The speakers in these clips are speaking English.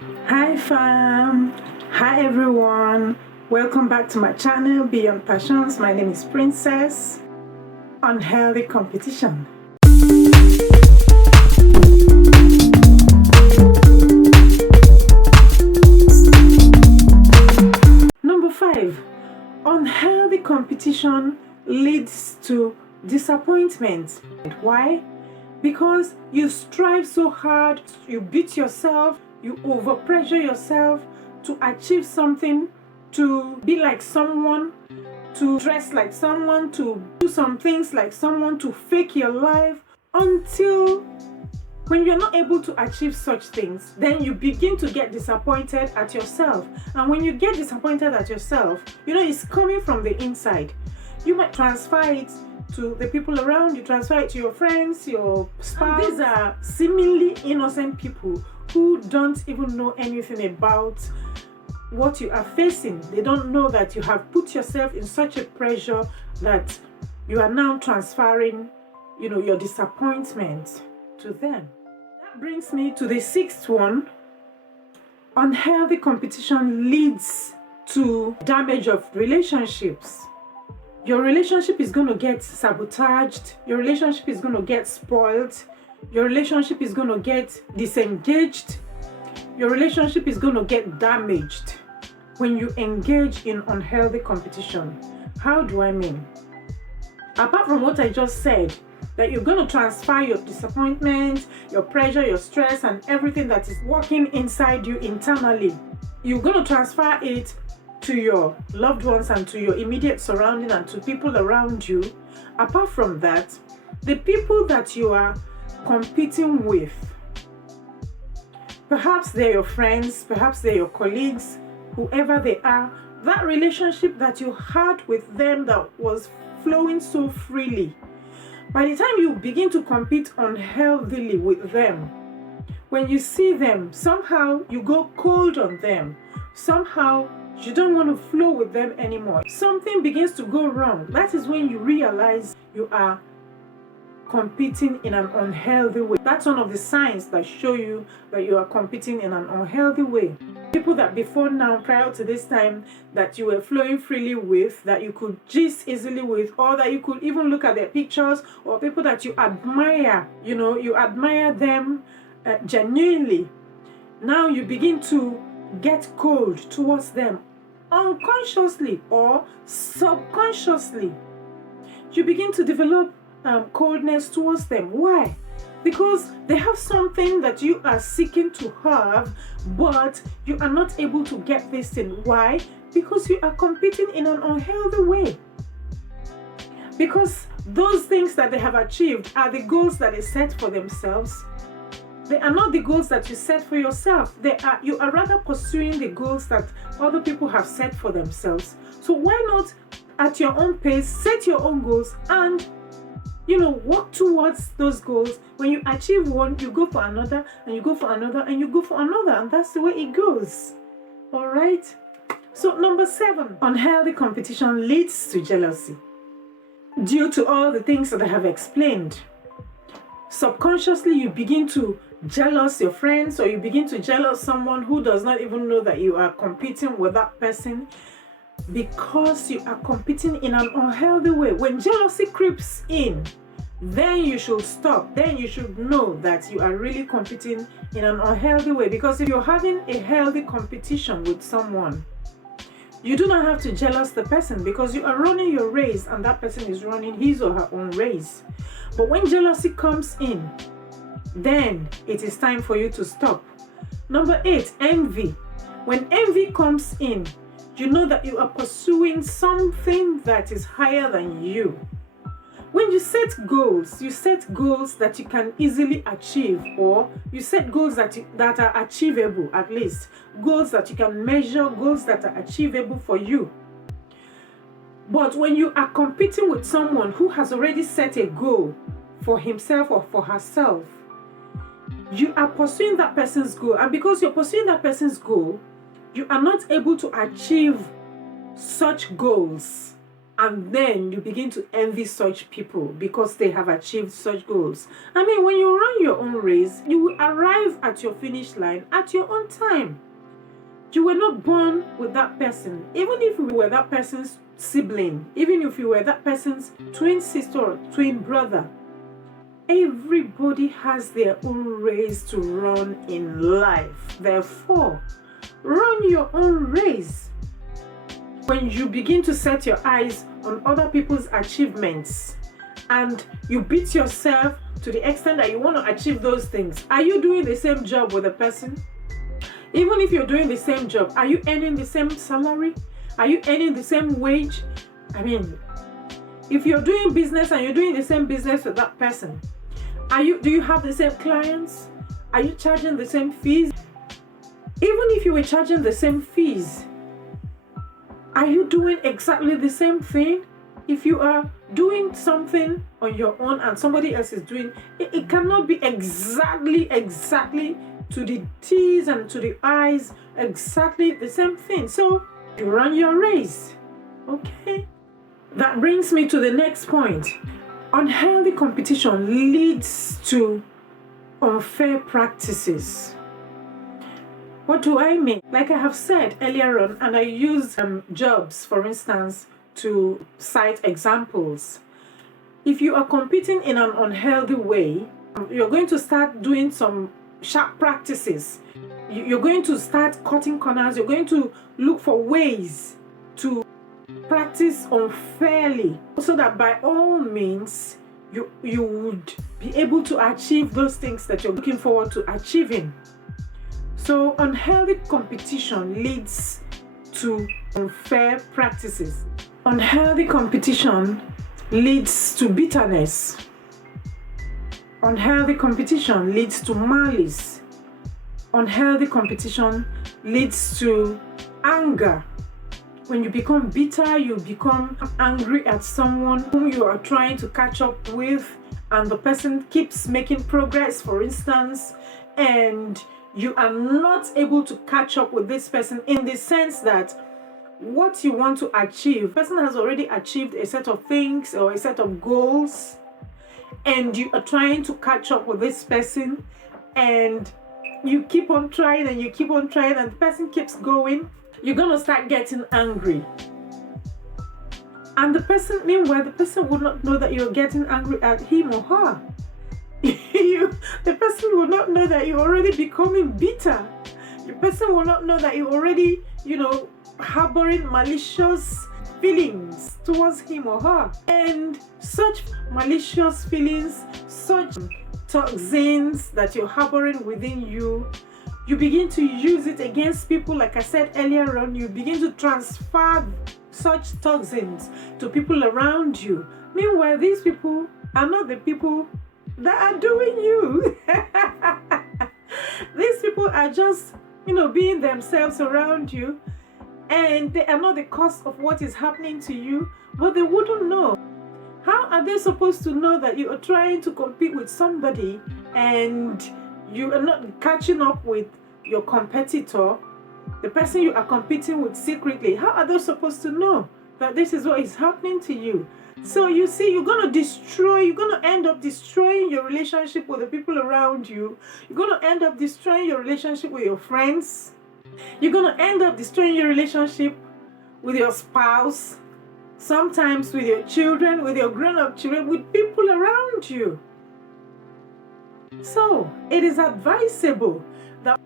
Hi fam, hi everyone, welcome back to my channel Beyond Passions. My name is Princess. Unhealthy competition. Number 5, unhealthy competition leads to disappointment. Why? Because you strive so hard, you beat yourself, you overpressure yourself to achieve something, to be like someone, to dress like someone, to do some things like someone, to fake your life, until when you're not able to achieve such things, then you begin to get disappointed at yourself. And when you get disappointed at yourself, it's coming from the inside. You might transfer it to the people around you, transfer it to your friends, your spouse. And these are seemingly innocent people who don't even know anything about what you are facing. They don't know that you have put yourself in such a pressure that you are now transferring, your disappointment to them. That brings me to the 6th one. Unhealthy competition leads to damage of relationships. Your relationship is going to get sabotaged. Your relationship is going to get spoiled. Your relationship is going to get disengaged. Your relationship is going to get damaged when you engage in unhealthy competition. How do I mean? Apart from what I just said, that you're going to transfer your disappointment, your pressure, your stress, and everything that is working inside you internally, you're going to transfer it to your loved ones and to your immediate surrounding and to people around you. Apart from that, the people that you are competing with, perhaps they're your friends, perhaps they're your colleagues, whoever they are, that relationship that you had with them that was flowing so freely, by the time you begin to compete unhealthily with them, when you see them, somehow you go cold on them. Somehow you don't want to flow with them anymore. Something begins to go wrong. That is when you realize you are competing in an unhealthy way. That's one of the signs that show you that you are competing in an unhealthy way. People that before now, prior to this time, that you were flowing freely with, that you could gist easily with, or that you could even look at their pictures, or people that you admire, you admire them genuinely. Now you begin to get cold towards them, unconsciously or subconsciously. You begin to develop coldness towards them. Why? Because they have something that you are seeking to have, but you are not able to get this thing. Why? Because you are competing in an unhealthy way. Because those things that they have achieved are the goals that they set for themselves. They are not the goals that you set for yourself. You are rather pursuing the goals that other people have set for themselves. So why not, at your own pace, set your own goals and work towards those goals. When you achieve one, you go for another, and you go for another, and you go for another, and that's the way it goes. All right? So number 7, unhealthy competition leads to jealousy. Due to all the things that I have explained, subconsciously you begin to jealous your friends, or you begin to jealous someone who does not even know that you are competing with that person, because you are competing in an unhealthy way. When jealousy creeps in, then you should stop. Then you should know that you are really competing in an unhealthy way. Because if you're having a healthy competition with someone, you do not have to jealous the person, because you are running your race and that person is running his or her own race. But when jealousy comes in, then it is time for you to stop. Number 8, envy. When envy comes in, you know that you are pursuing something that is higher than you. When you set goals that you can easily achieve, or you set goals that are achievable, at least goals that you can measure, goals that are achievable for you. But when you are competing with someone who has already set a goal for himself or for herself, you are pursuing that person's goal, and because you're pursuing that person's goal, you are not able to achieve such goals and then you begin to envy such people because they have achieved such goals. I mean, when you run your own race, you will arrive at your finish line at your own time. You were not born with that person. Even if you were that person's sibling, even if you were that person's twin sister or twin brother, everybody has their own race to run in life. Therefore, run your own race. When you begin to set your eyes on other people's achievements and you beat yourself to the extent that you want to achieve those things, are you doing the same job with a person? Even if you're doing the same job, are you earning the same salary? Are you earning the same wage? I mean, if you're doing business and you're doing the same business with that person, do you have the same clients? Are you charging the same fees? Even if you were charging the same fees, are you doing exactly the same thing? If you are doing something on your own and somebody else is doing it, cannot be exactly to the T's and to the I's exactly the same thing. So you run your race. Okay? That brings me to the next point. Unhealthy competition leads to unfair practices. What do I mean? Like I have said earlier on, and I use jobs, for instance, to cite examples. If you are competing in an unhealthy way, you're going to start doing some sharp practices. You're going to start cutting corners. You're going to look for ways to practice unfairly so that by all means you would be able to achieve those things that you're looking forward to achieving. So unhealthy competition leads to unfair practices. Unhealthy competition leads to bitterness. Unhealthy competition leads to malice. Unhealthy competition leads to anger. When you become bitter, you become angry at someone whom you are trying to catch up with, and the person keeps making progress, for instance, and you are not able to catch up with this person in the sense that what you want to achieve, the person has already achieved a set of things or a set of goals, and you are trying to catch up with this person, and you keep on trying and you keep on trying, and the person keeps going. You're gonna start getting angry, and meanwhile the person will not know that you're getting angry at him or her. The person will not know that you're already becoming bitter. The person will not know that you're already, harboring malicious feelings towards him or her. And such malicious feelings, such toxins that you're harboring within you, you begin to use it against people. Like I said earlier on, you begin to transfer such toxins to people around you. Meanwhile, these people are not the people that are doing you. These people are just, being themselves around you, and they are not the cause of what is happening to you, but they wouldn't know. How are they supposed to know that you are trying to compete with somebody and you are not catching up with your competitor, the person you are competing with secretly? How are they supposed to know that this is what is happening to you? So you see, you're going to end up destroying your relationship with the people around you. You're going to end up destroying your relationship with your friends. You're going to end up destroying your relationship with your spouse, sometimes with your children, with your grown-up children, with people around you. So it is advisable that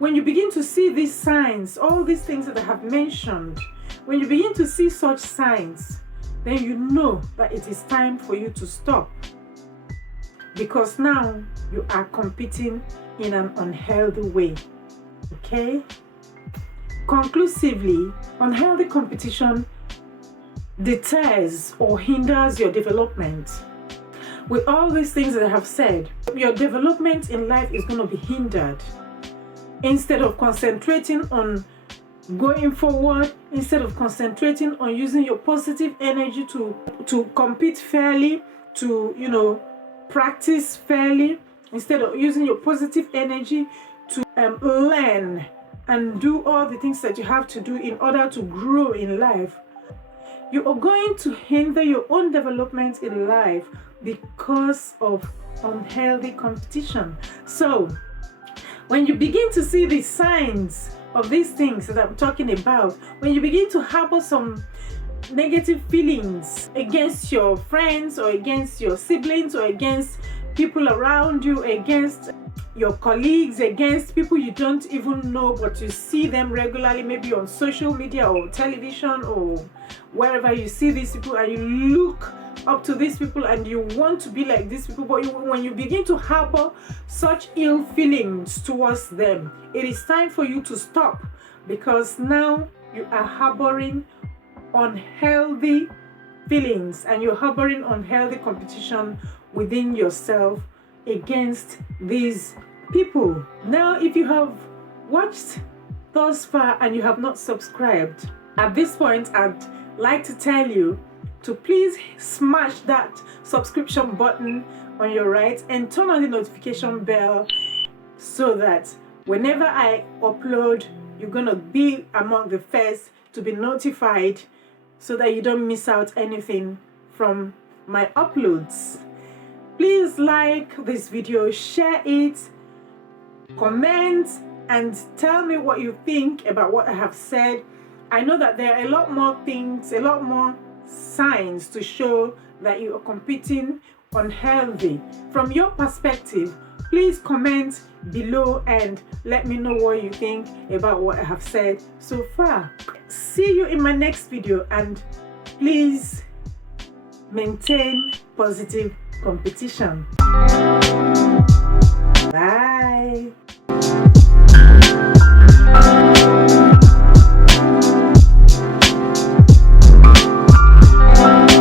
when you begin to see these signs, all these things that I have mentioned, when you begin to see such signs, then you know that it is time for you to stop. Because now you are competing in an unhealthy way. Okay? Conclusively, unhealthy competition deters or hinders your development. With all these things that I have said, your development in life is going to be hindered. Instead of concentrating on going forward, instead of concentrating on using your positive energy to compete fairly, to practice fairly, instead of using your positive energy to learn and do all the things that you have to do in order to grow in life, you are going to hinder your own development in life because of unhealthy competition. So when you begin to see the signs of these things that I'm talking about, when you begin to harbor some negative feelings against your friends or against your siblings or against people around you, against your colleagues, against people you don't even know but you see them regularly, maybe on social media or television or wherever you see these people, and you look up to these people and you want to be like these people, but when you begin to harbor such ill feelings towards them, it is time for you to stop, because now you are harboring unhealthy feelings and you're harboring unhealthy competition within yourself against these people. Now, if you have watched thus far and you have not subscribed, at this point I'd like to tell you to please smash that subscription button on your right and turn on the notification bell so that whenever I upload, you're gonna be among the first to be notified, so that you don't miss out anything from my uploads. Please like this video, share it, comment, and tell me what you think about what I have said. I know that there are a lot more things, a lot more signs to show that you are competing unhealthy. From your perspective, please comment below and let me know what you think about what I have said so far. See you in my next video, and please maintain positive competition. Bye.